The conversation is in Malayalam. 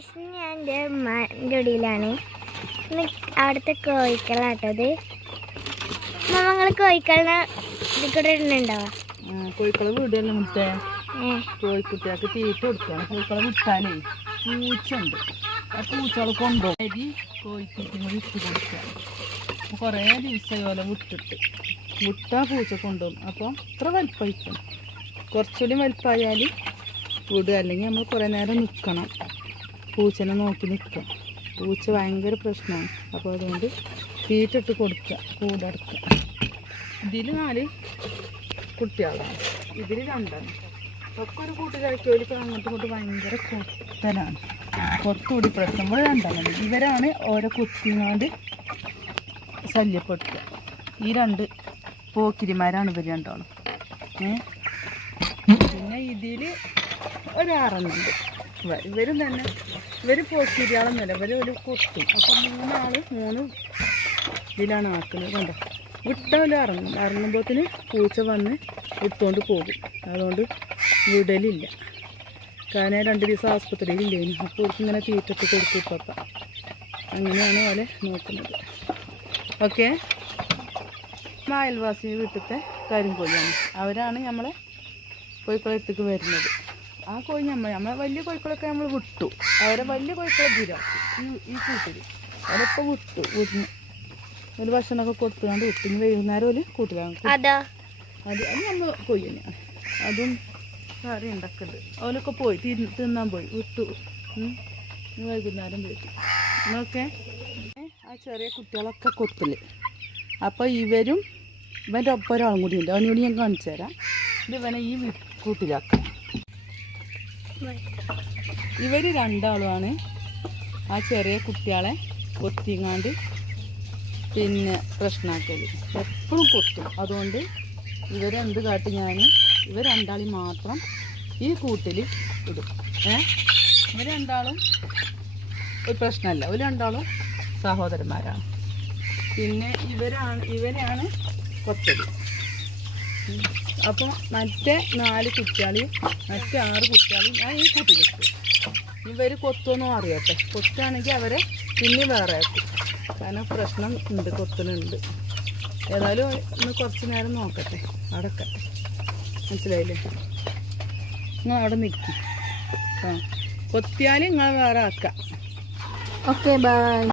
ഗൈസ് ഞാൻ എൻ്റെ ഉമ്മാൻ്റെ ഒടിയിലാണ്. അവിടുത്തെ കോഴിക്കളാട്ടത്. നിങ്ങൾ കോഴിക്കളെ ഇതിൽ കൂടെ ഇടുന്നുണ്ടാവാ? കോഴിക്കളെ വീടുകളിൽ മുട്ടേ കോഴിക്കുട്ടികൾക്ക് തീറ്റ കൊടുക്കണം. കോഴിക്കളെ വിട്ടാലേ പൂച്ചുണ്ട്. ആ പൂച്ചകളെ കൊണ്ടുപോകും. അരി കോഴിക്കുട്ടിയും കൂടി ഇട്ട് കൊടുക്കുക. കുറേ ദിവസമായി പോലെ വിട്ടാൽ പൂച്ച കൊണ്ടുപോകും. അപ്പോൾ ഇത്ര വലിപ്പമായിരിക്കും. കുറച്ചുകൂടി വലിപ്പമായാൽ വിടുക. അല്ലെങ്കിൽ നമ്മൾ കുറേ നേരം നിൽക്കണം, പൂച്ചനെ നോക്കി നിൽക്കുക. പൂച്ച ഭയങ്കര പ്രശ്നമാണ്. അപ്പോൾ അതുകൊണ്ട് തീറ്റ ഇട്ട് കൊടുക്കുക, കൂടടക്കുക. ഇതിൽ 4 കുട്ടികളാണ്, ഇതിൽ 2 ഒക്കെ ഒരു കൂട്ടിലാക്കിയവർക്ക് അങ്ങോട്ടും ഇങ്ങോട്ടും ഭയങ്കര കൊത്തലാണ്. പുറത്തുകൂടി പ്രശ്നം. ഇവിടെ 2 ഇവരാണ് ഓരോ കുത്തിങ്ങാണ്ട് ശല്യപ്പെടുത്തുക. ഈ 2 പോക്കിരിമാരാണ് ഇവർ 2. പിന്നെ ഇതിൽ ഒരു 6 ഇവരും തന്നെ. ഇവർ പോക്കിരിയാളൊന്നുമില്ല, ഇവർ കൊത്തും. അപ്പം 3 ഇതിലാണ് ആക്കുന്നത്. കണ്ടോ, വിട്ടാലും ഇറങ്ങുമ്പോഴത്തേന് പൂച്ച വന്ന് ഇട്ടുകൊണ്ട് പോകും. അതുകൊണ്ട് വിടലില്ല. കാരണം 2 ദിവസം ആസ്പത്രിയിൽ ഇല്ലേനു. അപ്പോൾ അവർക്ക് ഇങ്ങനെ തീറ്റിട്ട് കൊടുക്കും. ഇപ്പം അങ്ങനെയാണ് പോലെ നോക്കുന്നത്. ഓക്കെ, അയൽവാസി വീട്ടിലത്തെ കരിങ്കോഴിയാണ്. അവരാണ് നമ്മളെ കോഴിക്കുളത്തേക്ക് വരുന്നത്. ആ കോഴി നമ്മളെ വലിയ കോഴിക്കളൊക്കെ നമ്മൾ വിട്ടു. അവരെ വലിയ കോഴിക്കളെ ഇതിലാക്കി ഈ കൂട്ടിൽ അവരിപ്പോൾ വിടുന്നു. ഒരു ഭക്ഷണമൊക്കെ കൊടുത്തുകൊണ്ട് വിട്ടു. ഇനി വൈകുന്നേരം ഒരു കൂട്ടിലാണ്. അത് നമ്മൾ കോഴി തന്നെയാണ്. അതും കറി ഉണ്ടാക്കുന്നുണ്ട്. അവരൊക്കെ പോയി തിന്നാൻ പോയി വിട്ടു. വൈകുന്നേരം പോയിട്ട് ഓക്കെ. ആ ചെറിയ കുട്ടികളൊക്കെ കൊത്തില്. അപ്പോൾ ഇവൻ്റെ ഒപ്പം ഒരാളും കൂടി ഉണ്ട്. അവനോട് ഞാൻ കാണിച്ചു തരാം. ഇവനെ ഈ കൂട്ടിലാക്കാം. ഇവർ 2 ആ ചെറിയ കുട്ടികളെ കൊത്തിങ്ങാണ്ട് പിന്നെ പ്രശ്നമാക്കല്. എപ്പോഴും കൊത്തും. അതുകൊണ്ട് ഇവരെന്ത് കാട്ടി ഞാൻ ഇവർ 2 മാത്രം ഈ കൂട്ടിൽ ഇടും. ഇവർ 2 ഒരു പ്രശ്നമല്ല. ഒരു 2 സഹോദരന്മാരാണ്. പിന്നെ ഇവരെയാണ് കൊത്തല്. അപ്പോൾ മറ്റേ 4 കുട്ടികളെയും മറ്റേ 6 കുട്ടികളെയും ഞാൻ ഈ കൂട്ടിലിട്ടു. ഇവർ കൊത്തുമെന്നും അറിയട്ടെ. കൊത്താണെങ്കിൽ അവരെ പിന്നെ വേറെ ആക്കും. കാരണം പ്രശ്നം ഉണ്ട്, കൊത്തുന്നുണ്ട്. ഏതായാലും ഒന്ന് കുറച്ച് നേരം നോക്കട്ടെ, അടക്കട്ടെ. മനസ്സിലായില്ലേ? നിങ്ങൾ അവിടെ നിൽക്കും. കൊത്തിയാൽ നിങ്ങൾ വേറെ ആക്കാം. Okay, by.